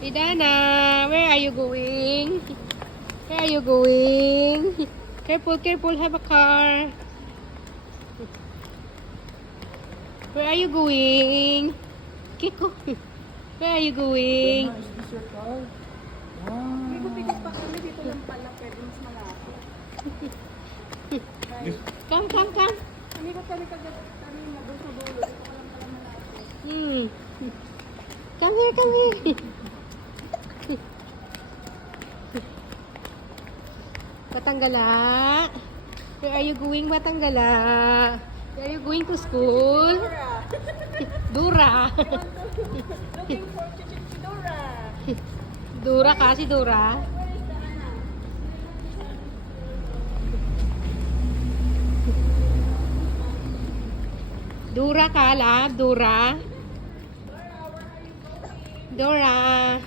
Idana, where are you going? Where are you going? Careful, careful, have a car. Where are you going? Kiko, where are you going? Is this your car? Bigo-bigo pa kami. Dito lang pala. Pwede mas malapit. Come, come, come. Hindi ko kami kanina doon sa dulo. Dito ko lang pala malapit. Come here, come here. Batanggala. Where are you going, Batanggala? Where are you going to school? Dura. Looking for Chichidora. Dura kasi Dura. Where is the Anna? Dura ka, love. Dura. Dora, where are you going? Dora.